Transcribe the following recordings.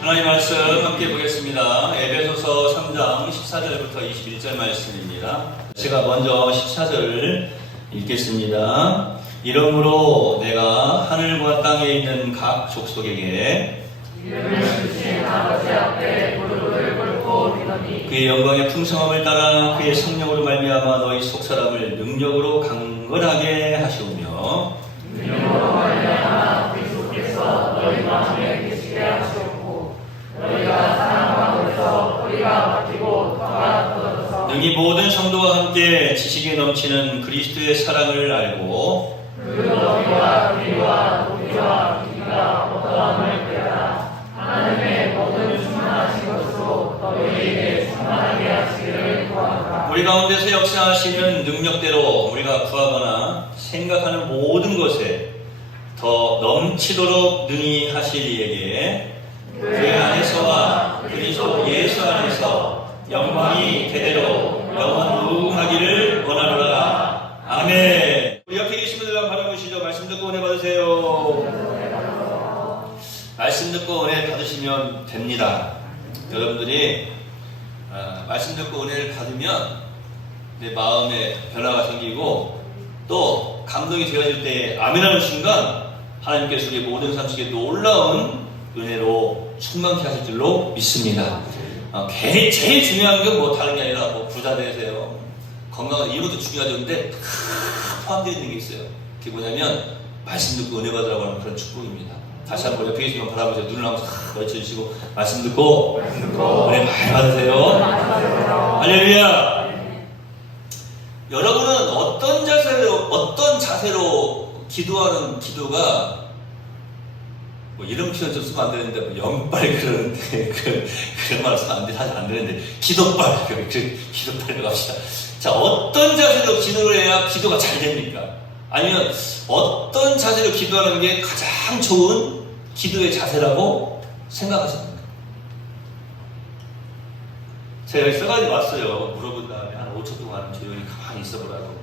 하나님 말씀 함께 보겠습니다. 에베소서 3장 14절부터 21절 말씀입니다. 제가 먼저 14절 읽겠습니다. 이러므로 내가 하늘과 땅에 있는 각 족속에게 이름을 주신 아버지 앞에 무릎을 꿇고 믿으니 그의 영광의 풍성함을 따라 그의 성령으로 말미암아 너희 속사람을 능력으로 강건하게 하시오며 능력으로 말미암아 그리스도께서 너희 마음에 계시게 하시옵고 너희가 사랑 가운데서 뿌리가 박히고 터가 뻗어져서 능히 모든 성도와 함께 지식에 넘치는 그리스도의 사랑을 알고 그 너희와 우리와 우리와 우리가 어떠함을 깨달아 하나님의 모든 충만하신 것으로 너희에게 충만하게 하시기를 구하노라. 우리 가운데서 역사하시는 능력대로 우리가 구하거나 생각하는 모든 것에 더 넘치도록 능히 하실 이에게 그 안에서와 그리스도 예수 안에서 영광이 대대로 영원무궁하기를 원하노라. 아멘. 우리 옆에 계신 분들 한번 바라보시죠. 말씀 듣고 은혜 받으세요. 말씀 듣고 은혜 받으시면 됩니다. 여러분들이 말씀 듣고 은혜를 받으면 내 마음에 변화가 생기고 또 감동이 되어질 때 아멘하는 순간 하나님께서 우리 모든 삶 속에 놀라운 은혜로 충만케 하실 줄로 믿습니다. 제일 중요한 건 뭐 다른 게 아니라 뭐 부자 되세요. 건강한 이것도 중요하죠. 근데 다 포함되어 있는 게 있어요. 그게 뭐냐면 말씀 듣고 은혜 받으라고 하는 그런 축복입니다. 다시 한번 옆에 계시면 바라보세요. 눈을 한번 싹 걸쳐주시고 말씀 듣고 은혜 많이 받으세요. 할렐루야. 여러분은 어떤 자세로 기도하는 기도가 뭐 이런 표현 좀 쓰면 안 되는데 뭐 영빨 그러는데 그런 말 쓰면 안 돼. 사실 안 되는데 기도빨 기도빨로 갑시다. 자, 어떤 자세로 기도를 해야 기도가 잘 됩니까? 아니면 어떤 자세로 기도하는 게 가장 좋은 기도의 자세라고 생각하십니까? 제가 여기 써가지고 왔어요. 물어본 다음에 한 5초 동안 조용히 가만히 있어보라고.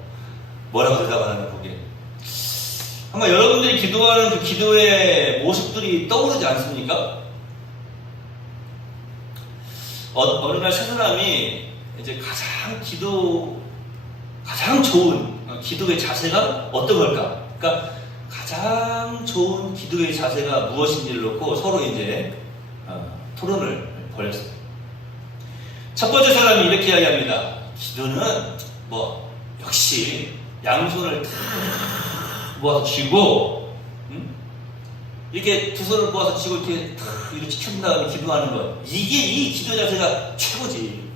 뭐라고 대답하는지 보게. 한번 여러분들이 기도하는 그 기도의 모습들이 떠오르지 않습니까? 어느 날 세 사람이 이제 가장 좋은 기도의 자세가 어떤 걸까? 그러니까 가장 좋은 기도의 자세가 무엇인지를 놓고 서로 이제 토론을 벌였어요. 첫 번째 사람이 이렇게 이야기합니다. 기도는 뭐 역시 양손을 다 모아서 쥐고 이렇게 두 손을 모아서 쥐고 이렇게 탁 이렇게 친 다음에 기도하는 것, 이게 이 기도 자세가 최고지.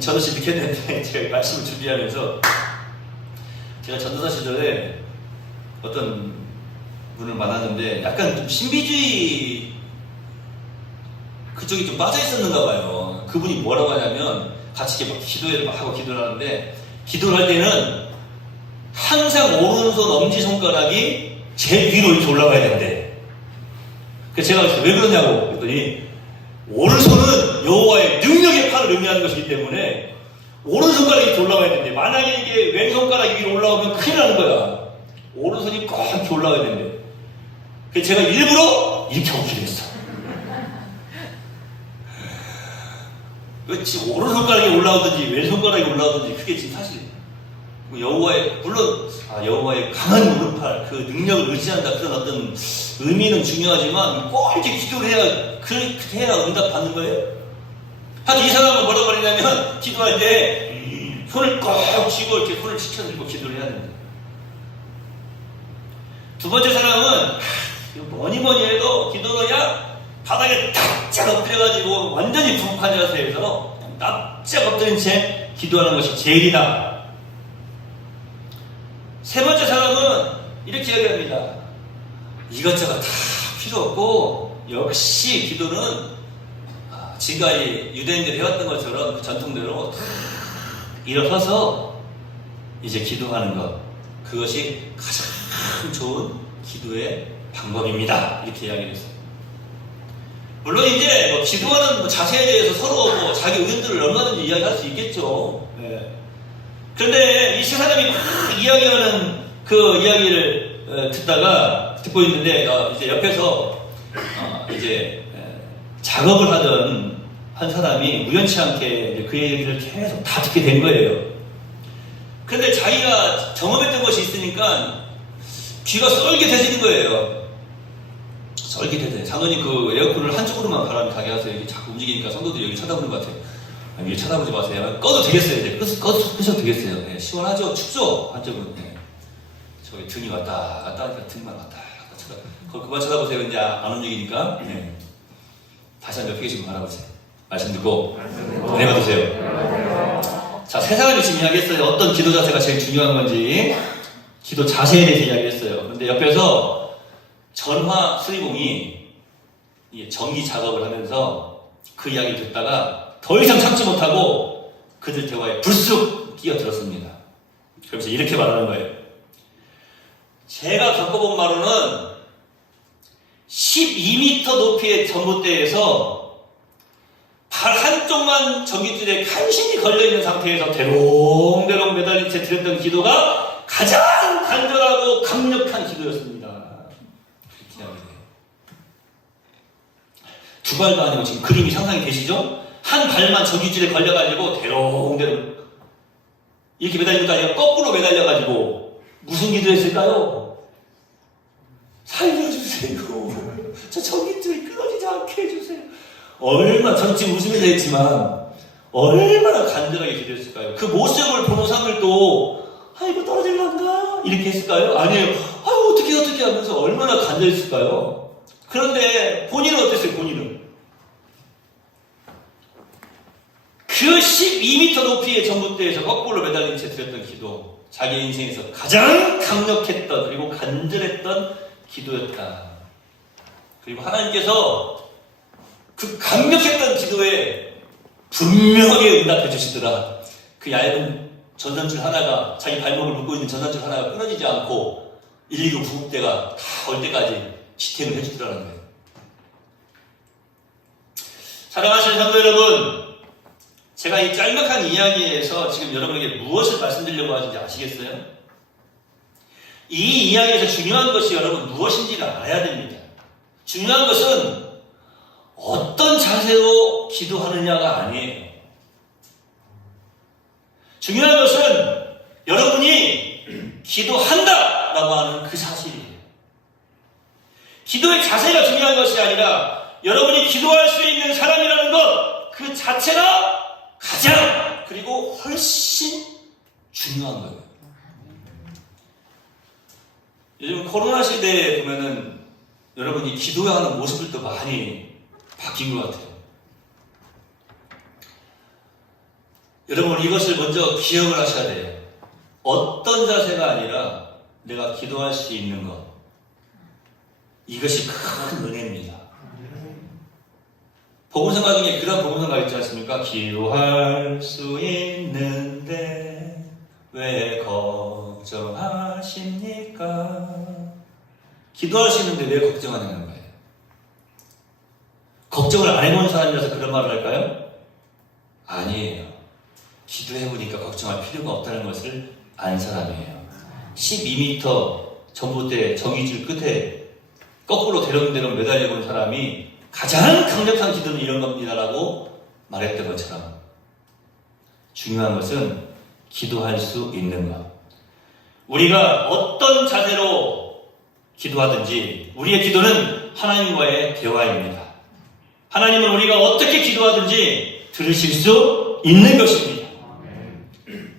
저도 이렇게 했는데 제가 말씀을 준비하면서 제가 전도사 시절에 어떤 분을 만났는데 약간 좀 신비주의 그쪽이 좀 빠져 있었는가 봐요. 그분이 뭐라고 하냐면 같이 이렇게 막 기도회를 막 하고 기도를 하는데 기도를 할 때는 항상 오른손 엄지손가락이 제일 위로 이렇게 올라가야 된대. 그래서 제가 왜 그러냐고 그랬더니 오른손은 여호와의 능력의 팔을 의미하는 것이기 때문에 오른손가락이 이렇게 올라가야 된대. 만약에 이게 왼손가락이 위로 올라오면 큰일 나는 거야. 오른손이 꼭 이렇게 올라가야 된대. 그래서 제가 일부러 이렇게 하고 기도했어. 그렇지, 오른손가락이 올라오든지 왼손가락이 올라오든지 그게 지금 사실 여호와의, 물론 여호와의 강한 오른팔, 그 능력을 의지한다, 그런 어떤 의미는 중요하지만 꼭 이렇게 기도를 해야, 그렇게 해야 응답 받는 거예요. 하여튼 이 사람은 뭐라고 그러냐면 기도할 때 손을 꼭 쥐고 이렇게 손을 지켜들고 기도를 해야 된다. 두 번째 사람은 뭐니 해도 기도로야 바닥에 납작 엎드려가지고 완전히 분판 자세에서 납작 엎드린 채 기도하는 것이 제일이다. 세 번째 사람은 이렇게 이야기합니다. 이것저것 다 필요 없고 역시 기도는 지금까지 유대인들이 해왔던 것처럼 그 전통대로 일어서서 이제 기도하는 것, 그것이 가장 좋은 기도의 방법입니다. 이렇게 이야기를 했어요. 물론 이제 뭐 기도하는 뭐 자세에 대해서 서로 뭐 자기 의견들을 얼마든지 이야기할 수 있겠죠. 네. 그런데 이 세 사람이 막 이야기하는 그 이야기를 듣고 있는데 이제 옆에서 이제 작업을 하던 한 사람이 우연치 않게 그 얘기를 계속 다 듣게 된 거예요. 근데 자기가 경험했던 것이 있으니까 귀가 쏠깃해지는 거예요. 쏠깃해져요. 장로님 그 에어컨을 한쪽으로만 바람이 가게 하세요. 이게 자꾸 움직이니까 성도들이 여기 쳐다보는 것 같아요. 아니, 위에 쳐다보지 마세요. 꺼도 되겠어요. 이제 끄셔도 되겠어요. 네, 시원하죠? 춥죠? 한쪽은. 네. 저기 등이 왔다 갔다 하니까 등만 왔다 갔다 쳐다. 그만 쳐다보세요. 이제 안 움직이니까. 네. 다시 한 몇 개씩 바라보세요. 말씀 듣고 은혜 받으세요. 자, 세 사람이 지금 이야기했어요. 어떤 기도 자세가 제일 중요한 건지. 기도 자세에 대해서 이야기했어요. 그런데 옆에서 전화 수리공이 전기 작업을 하면서 그 이야기를 듣다가 더 이상 참지 못하고 그들 대화에 불쑥 끼어들었습니다. 그러면서 이렇게 말하는 거예요. 제가 겪어본 바로는 12m 높이의 전봇대에서 발 한쪽만 전깃줄에 간신히 걸려있는 상태에서 대롱대롱 매달린 채 드렸던 기도가 가장 간절하고 강력한 기도였습니다. 그렇게 이야기해요. 두 발도 아니고 지금 그림이 상상이 되시죠? 한 발만 전깃줄에 걸려가지고 대롱대롱 이렇게 매달린 것도 아니라 거꾸로 매달려가지고 무슨 기도했을까요? 살려주세요. 저 전깃줄이 끊어지지 않게 해주세요. 얼마나, 저는 지금 웃으면서 했지만 얼마나 간절하게 기도했을까요? 그 모습을 보는 사람들도 아이고 떨어질란가? 이렇게 했을까요? 아니에요. 아이고 어떻게 하면서 얼마나 간절했을까요? 그런데 본인은 어땠어요? 본인은 그 12m 높이의 전봇대에서 거꾸로 매달린 채 드렸던 기도, 자기 인생에서 가장 강력했던 그리고 간절했던 기도였다. 그리고 하나님께서 그 강력했던 기도에 분명하게 응답해 주시더라. 그 얇은 전선줄 하나가, 자기 발목을 묶고 있는 전선줄 하나가 끊어지지 않고 119 구급대가 다 올 때까지 지탱을 해주더라는 거예요. 사랑하시는 성도 여러분, 제가 이 짤막한 이야기에서 지금 여러분에게 무엇을 말씀드리려고 하는지 아시겠어요? 이 이야기에서 중요한 것이 여러분 무엇인지를 알아야 됩니다. 중요한 것은 어떤 자세로 기도하느냐가 아니에요. 중요한 것은 여러분이 기도한다라고 하는 그 사실이에요. 기도의 자세가 중요한 것이 아니라 여러분이 기도할 수 있는 사람이라는 것 그 자체가 가장 그리고 훨씬 중요한 거예요. 요즘 코로나 시대에 보면은 여러분이 기도하는 모습들도 많이 바뀐 것 같아요. 여러분 이것을 먼저 기억을 하셔야 돼요. 어떤 자세가 아니라 내가 기도할 수 있는 것, 이것이 큰 은혜입니다. 복음성가 중에 그런 복음성가 있지 않습니까? 기도할 수 있는데 왜 걱정하십니까? 기도할 수 있는데 왜 걱정하는 거예요? 걱정을 안 해본 사람이라서 그런 말을 할까요? 아니에요. 기도해보니까 걱정할 필요가 없다는 것을 안 사람이에요. 12m 전봇대 전기줄 끝에 거꾸로 대롱대롱 매달려 본 사람이 가장 강력한 기도는 이런 겁니다라고 말했던 것처럼 중요한 것은 기도할 수 있는 것. 우리가 어떤 자세로 기도하든지 우리의 기도는 하나님과의 대화입니다. 하나님은 우리가 어떻게 기도하든지 들으실 수 있는 것입니다.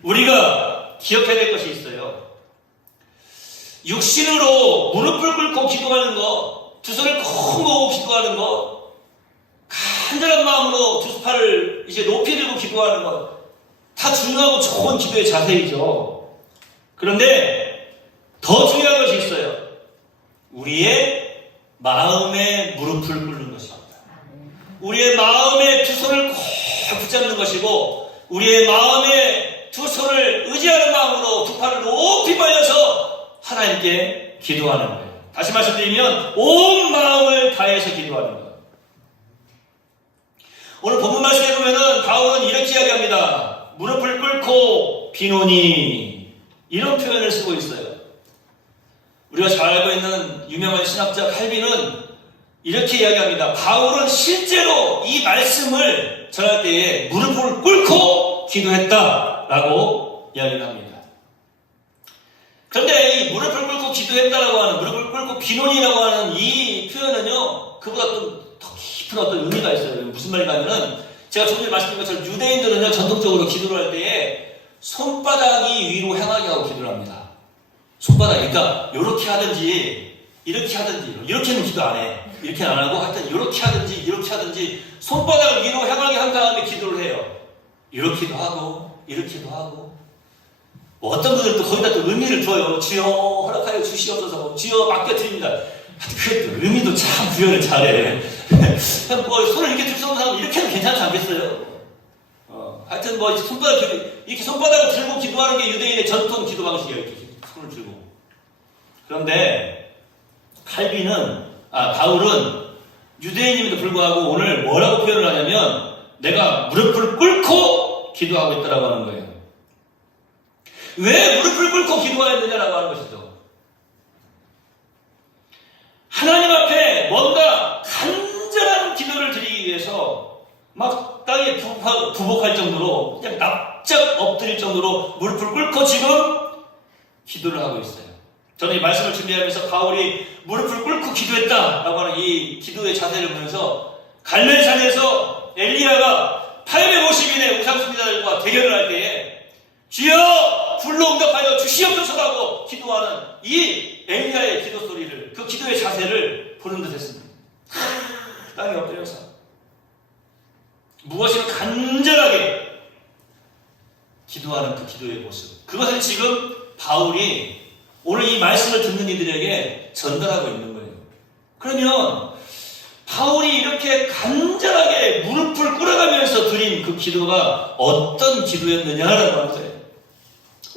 우리가 기억해야 될 것이 있어요. 육신으로 무릎을 꿇고 기도하는 것, 두 손을 콩 모으고 기도하는 것, 간절한 마음으로 두 팔을 이제 높이 들고 기도하는 것, 다 중요하고 좋은 기도의 자세이죠. 그런데 더 중요한 것이 있어요. 우리의 마음에 무릎을 꿇는 것입니다. 우리의 마음에 두 손을 꼭 붙잡는 것이고, 우리의 마음에 두 손을 의지하는 마음으로 두 팔을 높이 벌려서 하나님께 기도하는 거예요. 다시 말씀드리면 온 마음을 다해서 기도하는 거예요. 오늘 본문 말씀에 보면은 바울은 이렇게 이야기합니다. 무릎을 꿇고 비노니, 이런 표현을 쓰고 있어요. 우리가 잘 알고 있는 유명한 신학자 칼빈은 이렇게 이야기합니다. 바울은 실제로 이 말씀을 전할 때에 무릎을 꿇고 기도했다라고 이야기를 합니다. 그런데 이 무릎을 꿇고 기도했다라고 하는, 무릎을 꿇고 비논이라고 하는 이 표현은요, 그보다 좀 더 깊은 어떤 의미가 있어요. 무슨 말이냐면은, 제가 조금 전에 말씀드린 것처럼 유대인들은요, 전통적으로 기도를 할 때에 손바닥이 위로 향하게 하고 기도를 합니다. 손바닥이, 그러니까, 요렇게 하든지, 이렇게 하든지, 이렇게는 기도 안 해. 이렇게는 안 하고, 하여튼, 이렇게 하든지, 이렇게 하든지, 손바닥을 위로 향하게 한 다음에 기도를 해요. 이렇게도 하고, 이렇게도 하고. 뭐 어떤 분들은 또 거기다 또 의미를 둬요. 주여 허락하여 주시옵소서, 주여 맡겨드립니다. 그 의미도 참 구현을 잘해. 뭐 손을 이렇게 들 수 없는 사람은 이렇게 해도 괜찮지 않겠어요? 하여튼 뭐 이렇게 손바닥을 들고 기도하는 게 유대인의 전통 기도 방식이에요. 이렇게 손을 들고. 그런데 바울은 유대인임에도 불구하고 오늘 뭐라고 표현을 하냐면, 내가 무릎을 꿇고 기도하고 있다라고 하는 거예요. 왜 무릎을 꿇고 기도하였느냐라고 하는 것이죠. 하나님 앞에 뭔가 간절한 기도를 드리기 위해서 막 땅에 부복할 정도로, 그냥 납작 엎드릴 정도로 무릎을 꿇고 지금 기도를 하고 있어요. 저는 이 말씀을 준비하면서 바울이 무릎을 꿇고 기도했다라고 하는 이 기도의 자세를 보면서, 갈멜산에서 엘리야가 850인의 우상숭배자들과 대결을 할 때에 주여 불로 응답하여 주시옵소서라고 기도하는 이 엘리야의 기도 소리를, 그 기도의 자세를 보는 듯 했습니다. 땅에 엎드려서 무엇이든 간절하게 기도하는 그 기도의 모습, 그것을 지금 바울이 오늘 이 말씀을 듣는 이들에게 전달하고 있는 거예요. 그러면 바울이 이렇게 간절하게 무릎을 꿇어가면서 드린 그 기도가 어떤 기도였느냐라고 하는 거예요.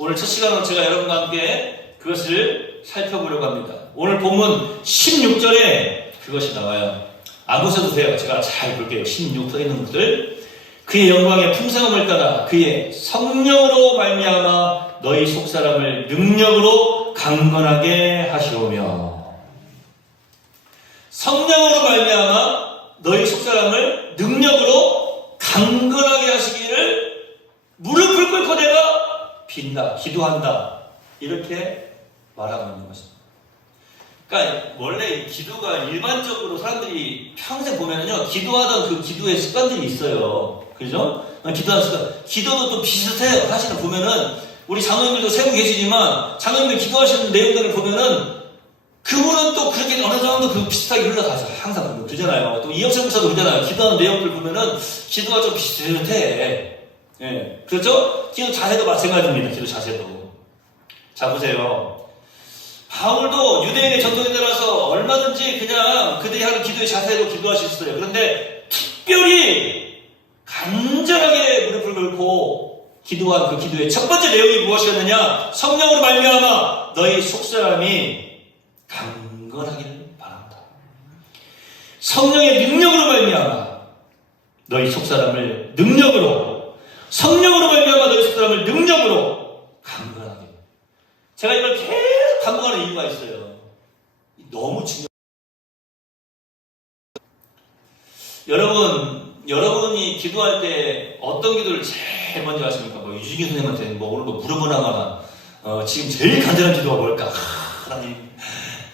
오늘 첫 시간으로 제가 여러분과 함께 그것을 살펴보려고 합니다. 오늘 본문 16절에 그것이 나와요. 안 보셔도 돼요. 제가 잘 볼게요. 16절에 있는 것들. 그의 영광의 풍성함을 따라 그의 성령으로 말미암아 너희 속사람을 능력으로 강건하게 하시오며, 성령으로 말미암아 너희 속사람을 능력으로 강건하게 하시기를 무릎을 꿇고 내가 빈다, 기도한다, 이렇게 말하고 있는 것입니다. 그러니까 원래 이 기도가 일반적으로 사람들이 평생 보면은요, 기도하던 그 기도의 습관들이 있어요. 그죠? 기도하는 습관. 기도도 또 비슷해요. 사실은 보면은 우리 장로님들도 세고 계시지만 장로님들 기도하시는 내용들을 보면은 그분은 또 그렇게 어느 정도 그 비슷하게 흘러가서 항상 그러잖아요. 또 이영철 목사도 그러잖아요. 기도하는 내용들 보면은 기도가 좀 비슷해. 예, 그렇죠? 기도 자세도 마찬가지입니다. 기도 자세도. 자, 보세요. 바울도 유대인의 전통에 따라서 얼마든지 그냥 그들이 하는 기도의 자세로 기도하실 수 있어요. 그런데 특별히 간절하게 무릎을 꿇고 기도한 그 기도의 첫 번째 내용이 무엇이었느냐? 성령으로 말미암아 너희 속사람이 강건하기를 바란다. 성령의 능력으로 말미암아 너희 속사람을 성령으로 말미암아 너희 속사람을 능력으로 강건하게. 제가 이걸 계속 반복하는 이유가 있어요. 너무 중요해요. 여러분이 기도할 때 어떤 기도를 제일 먼저 하십니까? 뭐 유진기 선생님한테 오늘 물어보나마나 지금 제일 간절한 기도가 뭘까? 하나님,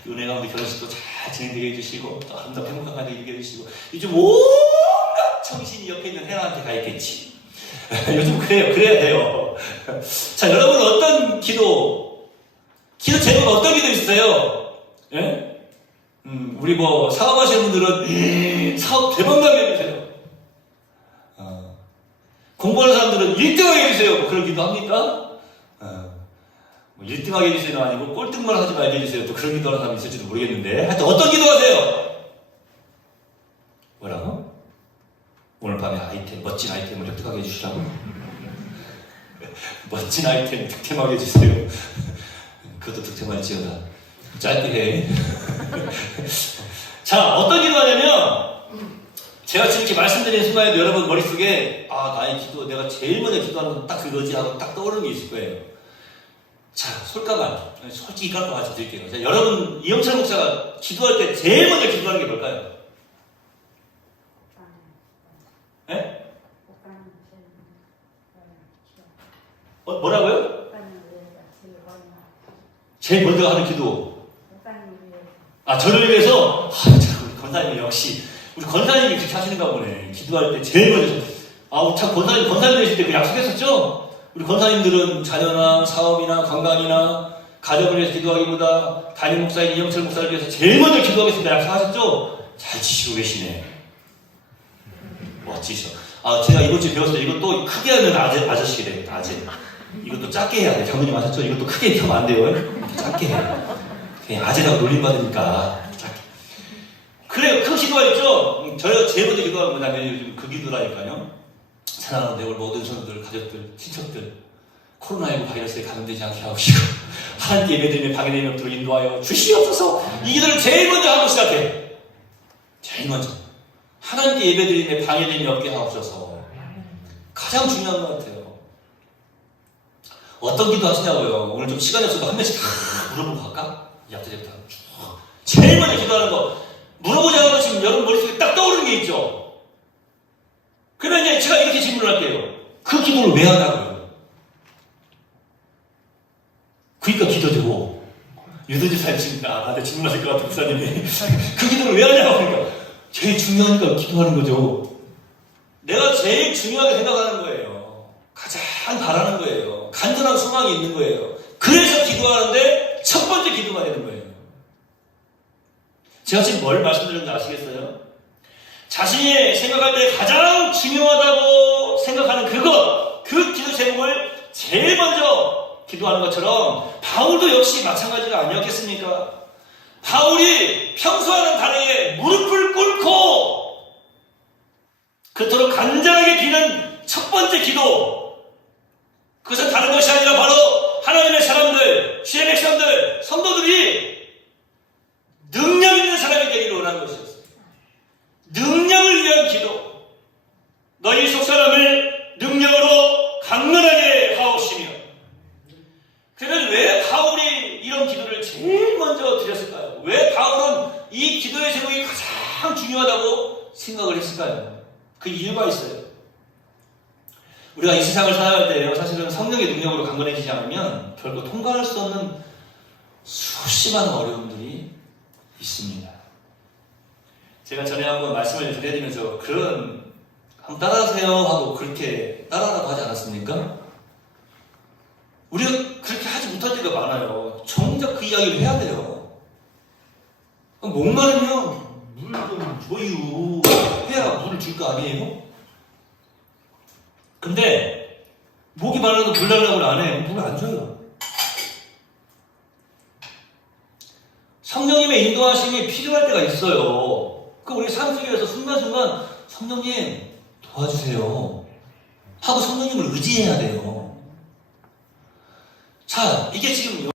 은혜 가운데 결혼식도 잘 진행되게 해주시고 또 아름답고 행복한 가정 이루게 해주시고, 요즘 온갖 청신이 옆에 있는 해나한테 가 있겠지. 요즘 그래야 돼요. 자, 여러분 어떤 기도 제목 어떤 기도 있으세요? 예? 우리 뭐 사업하시는 분들은 사업 대박나게 해주세요. 공부하는 사람들은 1등하게 해주세요. 뭐 그런 기도 합니까? 뭐 1등하게 해주세요는 아니고 꼴등만 하지 말게 해주세요. 또 그런 기도하는 사람이 있을지도 모르겠는데, 하여튼 어떤 기도 하세요? 뭐라고? 오늘 밤에 멋진 아이템을 획득하게 해주시라고? 멋진 아이템 득템하게 해주세요. 그것도 득템할지어다. 짧게 해. 자, 어떤 기도 하냐면, 제가 지금 이렇게 말씀드리는 순간에도 여러분 머릿속에, 나의 기도, 내가 제일 먼저 기도하는 건 딱 그거지 하고 딱 떠오르는 게 있을 거예요. 자, 솔직히 깜빡 말씀드릴게요. 자, 여러분, 이영철 목사가 기도할 때 제일 먼저 기도하는 게 뭘까요? 뭐라고요? 제일 먼저 하는 기도. 저를 위해서? 참, 우리 권사님이 역시, 우리 권사님이 그렇게 하시는가 보네. 기도할 때 제일 먼저. 참, 권사님 되실 때 그 약속했었죠? 우리 권사님들은 자녀나 사업이나 건강이나 가정을 위해서 기도하기보다 담임 목사인 이영철 목사를 위해서 제일 먼저 기도하겠습니다. 약속하셨죠? 잘 지시고 계시네. 멋지셔. 제가 이번 주에 배웠어요. 이것도 크게 하면 아저씨가 되겠다. 이것도 작게 해야 돼. 장모님 아셨죠? 이것도 크게 하면 안 돼요. 작게 해요. 그냥 아재라고 놀림받으니까 작게. 그래요. 큰 기도가 있죠? 제일 먼저 기도가 뭐냐면 요즘 그 기도라니까요. 사랑하는 우리 모든 성도들, 가족들, 친척들 코로나19 바이러스에 감염되지 않게 하시고 하나님께 예배드리는 방해되는 것들을 인도하여 주시옵소서. 이 기도를 제일 먼저 하고 시작해. 제일 먼저 하나님께 예배드리는 방해됨이 없게 하옵소서. 가장 중요한 것 같아요. 어떤 기도 하시냐고요? 오늘 좀 시간이 없어도 한 명씩 다 물어보고 갈까? 얍들얍들 제일 먼저 기도하는 거 물어보자마자 지금 여러분 머릿속에 딱 떠오르는 게 있죠? 그러면 이제 제가 이렇게 질문을 할게요. 그 기도를 왜 하냐고요? 그러니까 기도되고 유도지 살집니다. 나한테 질문하실 것 같은 목사님이 그 기도를 왜 하냐고. 그러니까 제일 중요하니까 기도하는 거죠. 내가 제일 중요하게 생각하는 거예요. 가장 바라는 거예요. 간절한 소망이 있는 거예요. 그래서 기도하는데 첫 번째 기도가 되는 거예요. 제가 지금 뭘 말씀드렸는지 아시겠어요? 자신이 생각할 때 가장 중요하다고 생각하는 그 기도 제목을 제일 먼저 기도하는 것처럼 바울도 역시 마찬가지가 아니었겠습니까? 바울이 평소와는 다르게 무릎을 꿇고 그토록 간절하게 비는 첫 번째 기도, 그것은 다른 것이 아니라 바로 하나님의 사람들, 주의 백성들, 성도들이 능력 있는 사람이 되기를 원하는 것이었어요. 능력을 위한 기도. 너희 속사람을 능력으로 강건하게 하옵시며. 그러면 왜 바울이 이런 기도를 제일 먼저 드렸을까요? 왜 바울은 이 기도의 제목이 가장 중요하다고 생각을 했을까요? 그 이유가 있어요. 우리가 이 세상을 살아갈 때 사실은 성령의 능력으로 강건해지지 않으면 결코 통과할 수 없는 수심한 어려움들이 있습니다. 제가 전에 한번 말씀을 드려드리면서 한번 따라하세요 하고 그렇게 따라하라고 하지 않았습니까? 우리가 그렇게 하지 못할 때가 많아요. 정작 그 이야기를 해야 돼요. 목마르면 물 좀 줘요 해야 물을 줄 거 아니에요? 근데 목이 말라도 물 달라고 안 해. 물을 안 줘요. 성령님의 인도하심이 필요할 때가 있어요. 우리 삶 속에서 순간순간 성령님 도와주세요 하고 성령님을 의지해야 돼요. 자, 이게 지금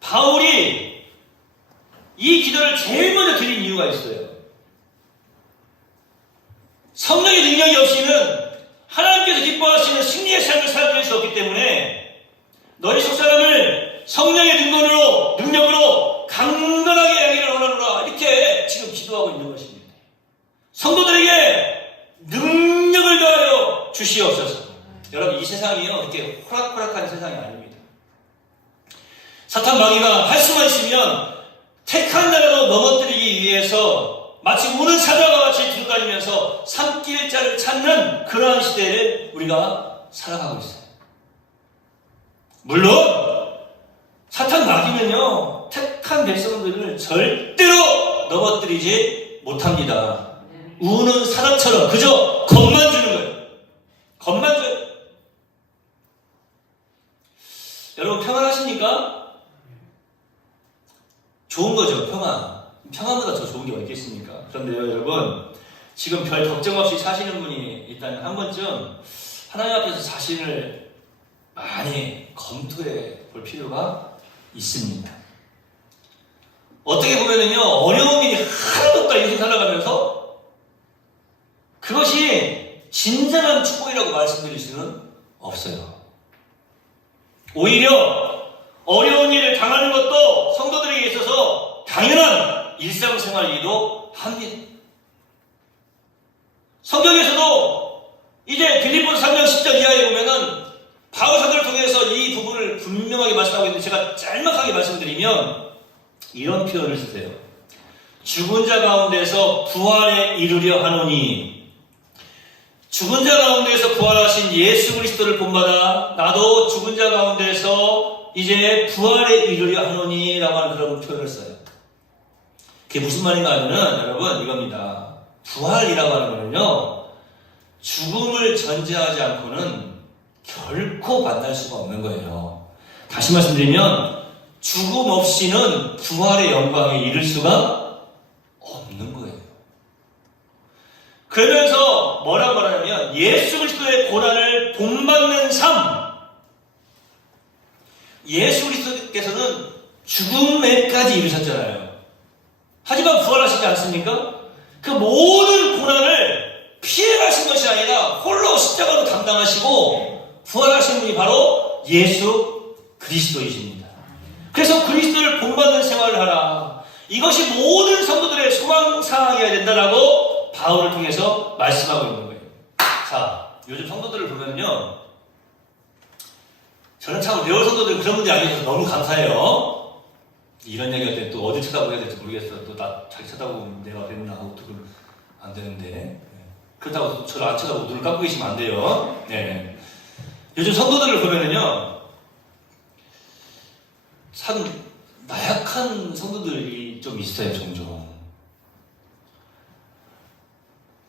바울이 이 기도를 제일 먼저 드린 이유가 있어요. 성령의 능력이 없이는 하나님께서 기뻐하시는 승리의 삶을 살아낼 수 없기 때문에 너희 속사람을 성령의 능력으로 강건하게 하기를 원하노라, 이렇게 지금 기도하고 있는 것입니다. 성도들에게 능력을 더하여 주시옵소서. 여러분, 이 세상이요 이렇게 호락호락한 세상이 아닙니다. 사탄 마귀가 할 수만 있으면 택한 자라도 넘어뜨리기 위해서 마치 우는 사자와 같이 두루다니면서 산길자를 찾는 그러한 시대를 우리가 살아가고 있어요. 물론 사탄 마귀는요 택한 백성들을 절대로 넘어뜨리지 못합니다. 우는 사람처럼 그저 겁만 주는 거예요. 겁만 줘요. 여러분, 평안하십니까? 좋은 거죠, 평안. 평안보다 더 좋은 게 어디 있겠습니까? 그런데요, 여러분, 지금 별 걱정 없이 사시는 분이 일단 한 번쯤 하나님 앞에서 자신을 많이 검토해 볼 필요가 있습니다. 어떻게 보면은요, 어려운 일이 하나도 없다 인생 살아가면서 그것이 진정한 축복이라고 말씀드릴 수는 없어요. 오히려 어려운 일을 당하는 것도 성도들에게 있어서 당연한 일상생활이기도 합니다. 성경에서도 이제 빌립보서 3장 10절 이하에 보면은 바울 사도를 통해서 이 부분을 분명하게 말씀하고 있는데 제가 짤막하게 말씀드리면 이런 표현을 쓰세요. 죽은 자 가운데서 부활에 이르려 하노니 죽은 자 가운데서 부활하신 예수 그리스도를 본받아 나도 죽은 자 가운데서 이제 부활에 이르려 하노니 라고 하는 그런 표현을 써요. 그게 무슨 말인가 하면은 여러분 이겁니다. 부활이라고 하는 거는요 죽음을 전제하지 않고는 결코 만날 수가 없는 거예요. 다시 말씀드리면 죽음 없이는 부활의 영광에 이를 수가 없는 거예요. 그러면서 뭐라고 말하냐면 예수 그리스도의 고난을 본받는 삶. 예수 그리스도께서는 죽음에까지 이르셨잖아요. 하지만 부활하시지 않습니까? 그 모든 고난을 피해가신 것이 아니라 홀로 십자가로 담당하시고 부활하신 분이 바로 예수 그리스도이십니다. 그래서 그리스도를 본받는 생활을 하라. 이것이 모든 성도들의 소망사항이어야 된다라고 바울을 통해서 말씀하고 있는 거예요. 자, 요즘 성도들을 보면요. 저는 참 레올 성도들 그런 분들이 아니어서 너무 감사해요. 이런 얘기할 때 또 어디 쳐다보게 될지 모르겠어요. 또 나 자기 쳐다보면 내가 됐나 하고 그러면 안 되는데. 그렇다고 저를 안 쳐다보고 눈을 감고 계시면 안 돼요. 네. 요즘 성도들을 보면은요, 참 나약한 성도들이 좀 있어요, 종종.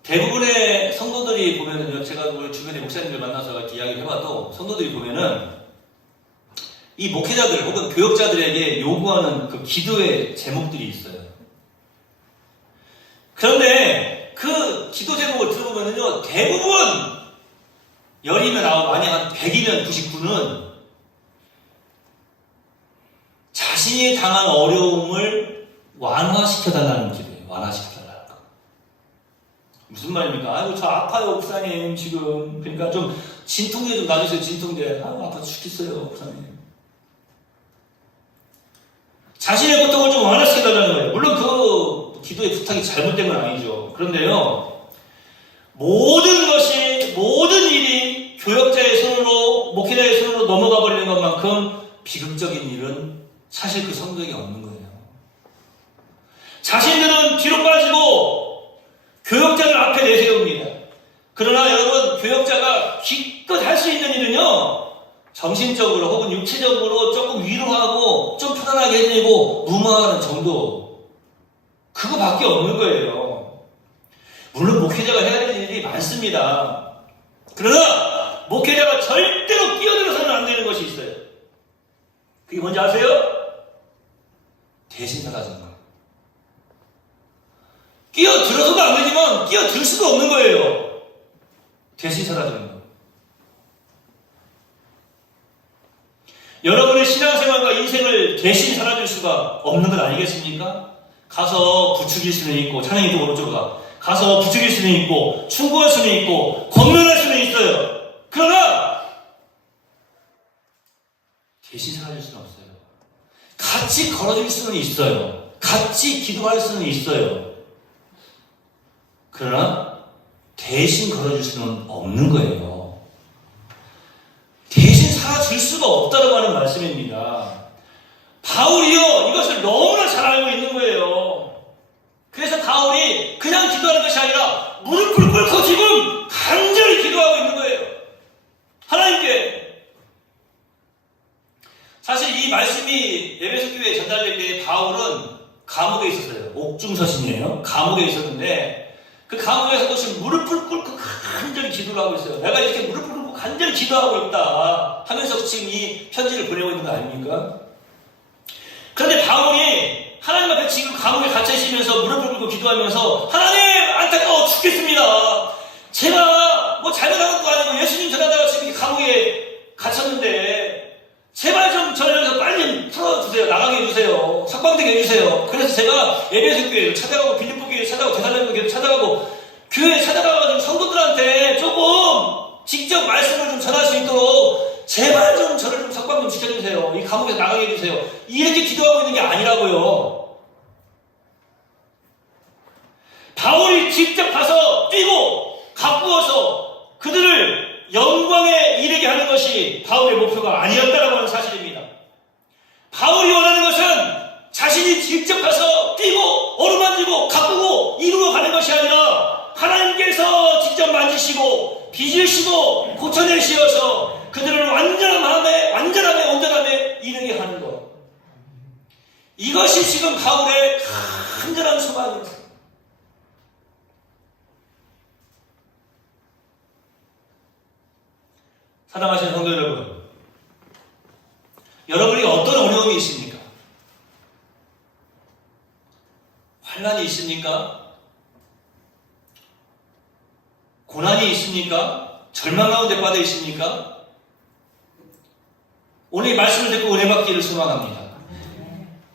대부분의 성도들이 보면은요, 제가 우리 주변의 목사님들 만나서 이렇게 이야기를 해봐도 성도들이 보면은 이 목회자들 혹은 교역자들에게 요구하는 그 기도의 제목들이 있어요. 그런데 그 기도 제목을 들어보면은요, 대부분 10이면 9, 아니 한 100이면 99는 자신이 당한 어려움을 완화시켜달라는 기도예요. 완화시켜달라는 거. 무슨 말입니까? 아이고 저 아파요 목사님 지금. 그러니까 좀 진통제 좀 놔주세요. 진통제. 아이고 아파 죽겠어요 목사님. 자신의 고통을 좀 완화시켜달라는 거예요. 물론 그 기도의 부탁이 잘못된 건 아니죠. 그런데요, 모든 것이, 모든 일이 교역자의 손으로, 목회자의 손으로 넘어가 버리는 것만큼 비극적인 일은 사실 그 성도에게 없는 거예요. 자신들은 뒤로 빠지고 교역자를 앞에 내세웁니다. 그러나 여러분, 교역자가 기껏 할 수 있는 일은요, 정신적으로 혹은 육체적으로 조금 위로하고 좀 편안하게 해드리고 무마하는 정도, 그거밖에 없는 거예요. 물론 목회자가 해야 될 일이 많습니다. 그러나 목회자가 절대로 끼어들어서는 안 되는 것이 있어요. 그게 뭔지 아세요? 대신 사라지는 거예요. 끼어들어서도 안 되지만 끼어들 수도 없는 거예요. 대신 사라지는 거예요. 여러분의 신앙생활과 인생을 대신 살아줄 수가 없는 건 아니겠습니까? 가서 부추길 수는 있고, 찬양이 또 오른쪽으로 가서 부추길 수는 있고, 충고할 수는 있고, 권면할 수는 있어요. 그러나 대신 살아줄 수는 없어요. 같이 걸어줄 수는 있어요. 같이 기도할 수는 있어요. 그러나 대신 걸어줄 수는 없는 거예요. 대신 살아줄 수가 없다고 하는 말씀입니다. 바울이요, 이것을 너무나 잘 알고 있는 거예요. 그래서 바울이 그냥 기도하는 것이 아니라 무릎을 꿇고 지금 간절히 기도하고 있는 거예요. 하나님께. 사실 이 말씀이 에베소 교회에 전달될 때 바울은 감옥에 있었어요. 옥중서신이에요. 감옥에 있었는데 그 감옥에서도 지금 무릎을 꿇고 간절히 기도를 하고 있어요. 내가 이렇게 무릎을 꿇고 간절히 기도하고 있다 하면서 지금 이 편지를 보내고 있는 거 아닙니까? 그런데 바울이 하나님 앞에 지금 감옥에 갇혀있으면서 무릎을 꿇고 기도하면서 하나님 안타까워 죽겠습니다. 제가 뭐 잘못한 것도 아니고 예수님 전하다가 지금 감옥에 갇혔는데 제발 좀 저를 빨리 풀어주세요. 나가게 해주세요. 석방되게 해주세요. 그래서 제가 에베소 교회를 찾아가고 빌립보 교회를 찾아가고 데살로니가 교회를 찾아가고 교회에 찾아가가지고 성도들한테 조금 직접 말씀을 좀 전할 수 있도록 제발 좀 저를 좀 석방 좀 시켜주세요. 이 감옥에서 나가게 해주세요. 이렇게 기도하고 있는 게 아니라고요. 바울이 직접 가서 뛰고 가꾸어서 그들을 영광에 이르게 하는 것이 바울의 목표가 아니었다라고 하는 사실입니다. 바울이 원하는 것은 자신이 직접 가서 뛰고 어루만지고 가꾸고 이루어가는 것이 아니라 하나님께서 직접 만지시고 빚으시고 고쳐내시어서 그들을 완전함에 온전함에 이르게 하는 것. 이것이 지금 바울의 간절한 소망이었어요. 사랑하시는 성도 여러분, 여러분에게 어떤 어려움이 있습니까? 환난이 있습니까? 고난이 있습니까? 절망 가운데 빠져 있습니까? 오늘 이 말씀을 듣고 은혜 받기를 소망합니다.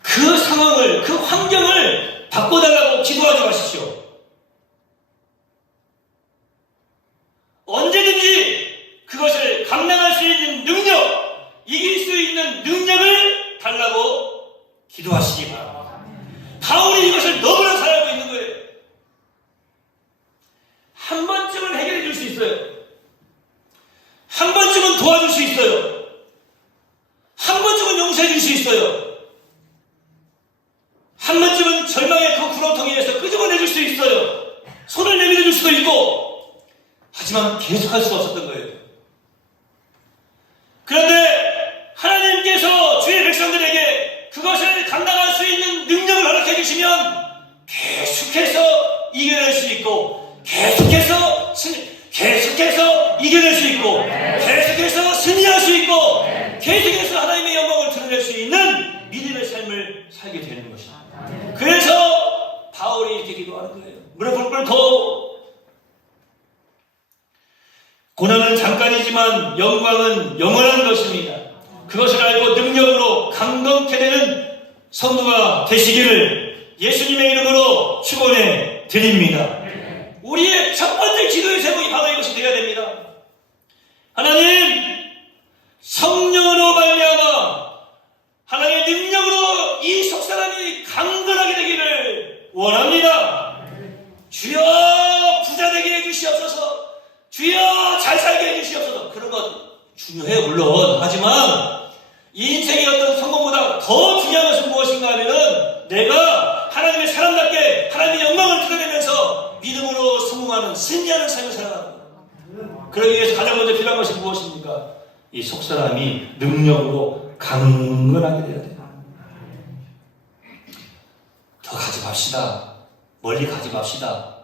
그 상황을, 그 환경을 바꿔달라고 기도하지 마십시오. 언제든지 그것을 감당할 수 있는 능력, 이길 수 있는 능력을 달라고 기도하시기 바랍니다. 바울이 이것을 너무나 잘 알고 있는 거예요. 한 번쯤은 해결해 줄 수 있어요. 한 번쯤은 도와줄 수 있어요. 한 번쯤은 용서해 줄 수 있어요. 한 번쯤은 절망의 그 구렁텅이에서 끄집어내 줄 수 있어요. 손을 내밀어 줄 수도 있고, 하지만 계속할 수가 없었던 거예요. 그런데 하나님께서 주의 백성들에게 그것을 감당할 수 있는 능력을 허락해 주시면 계속해서 이겨낼 수 있고, 계속해서 이겨낼 수 있고, 계속해서 승리할 수 있고, 계속해서 하나님의 영광을 드러낼 수 있는 믿음의 삶을 살게 되는 것입니다. 그래서 바울이 이렇게 기도하는 거예요. 무릎을 꿇고, 고난은 잠깐이지만 영광은 영원한 것입니다. 그것을 알고 능력으로 강건케 되는 성도가 되시기를 예수님의 이름으로 축원해 드립니다. 우리의 첫 번째 기도의 제목이 바로 이것이 되어야 됩니다. 하나님, 성령으로 말미암아 하나님의 능력으로 이 속사람이 강건하게 되기를 원합니다. 주여 부자 되게 해주시옵소서. 주여 잘 살게 해주시옵소서. 그런 것 중요해요, 물론. 하지만 이 인생의 어떤 성공보다 더 중요한 것은 무엇인가 하면은 내가 하나님의 사람답게 하나님의 영광을 드러내면서 믿음으로 성공하는 승리하는 삶을 살아가는 거예요. 그러기 위해서 가장 먼저 필요한 것이 무엇입니까? 이 속사람이 능력으로 강건하게 되어야 돼요. 더 가지 맙시다. 멀리 가지 맙시다.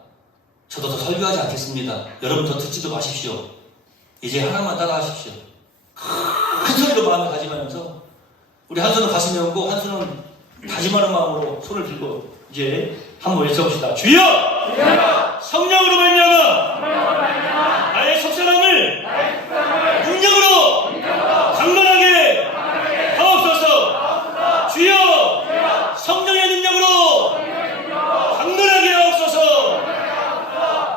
저도 더 설교하지 않겠습니다. 여러분 더 듣지도 마십시오. 이제 하나만 따라하십시오. 큰 소리로 마음을 다짐하면서 우리 한 손은 가슴에 얹고 한 손은 다짐하는 마음으로 손을 들고 이제 한번 외쳐봅시다. 주여! 주여! 성령으로 말미암아 나의 속사람을 능력으로 강건하게 하옵소서. 주여! 성령의 능력으로 강건하게 하옵소서.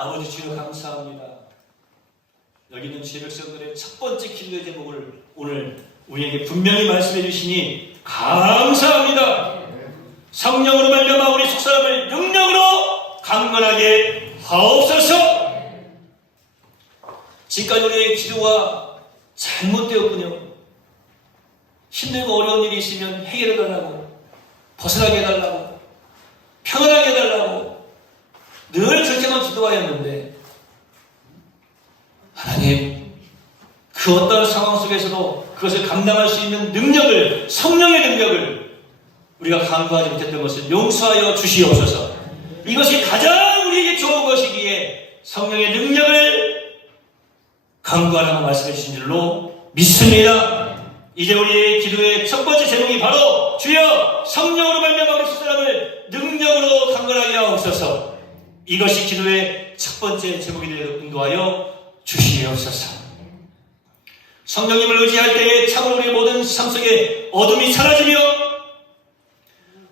아버지 주여 감사합니다. 여기 있는 주의 백성들의 첫 번째 기도의 제목을 오늘 우리에게 분명히 말씀해 주시니 감사합니다. 성령으로 말미암아 우리 속사람을 능력으로 강건하게 하옵소서. 지금까지 우리의 기도가 잘못되었군요. 힘들고 어려운 일이 있으면 해결해 달라고, 벗어나게 해달라고, 평안하게 해달라고 늘 그렇게만 기도하였는데 하나님, 그 어떤 상황 속에서도 그것을 감당할 수 있는 능력을, 성령의 능력을 우리가 간구하지 못했던 것을 용서하여 주시옵소서. 이것이 가장 우리에게 좋은 것이기에 성령의 능력을 간구하라고 말씀해 주신 줄로 믿습니다. 이제 우리의 기도의 첫 번째 제목이 바로 주여 성령으로 말미암아 우리 사람을 능력으로 강건하게 하옵소서. 이것이 기도의 첫 번째 제목이 되도록 인도하여 주시옵소서. 성령님을 의지할 때에 참으로 우리의 모든 삶 속에 어둠이 사라지며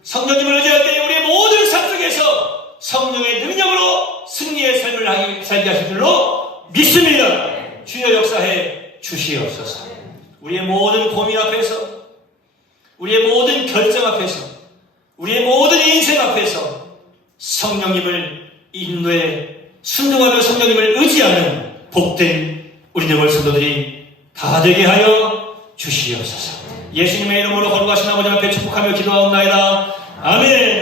성령님을 의지할 때에 우리의 모든 삶 속에서 성령의 능력으로 승리의 삶을 살게 하실 줄로 믿습니다. 주여 역사해 주시옵소서. 우리의 모든 고민 앞에서, 우리의 모든 결정 앞에서, 우리의 모든 인생 앞에서 성령님을 인도해 순종하며 성령님을 의지하는 복된 우리 대월 성도들이 다 되게 하여 주시옵소서. 예수님의 이름으로 거룩하신 아버지 앞에 축복하며 기도하옵나이다. 아멘.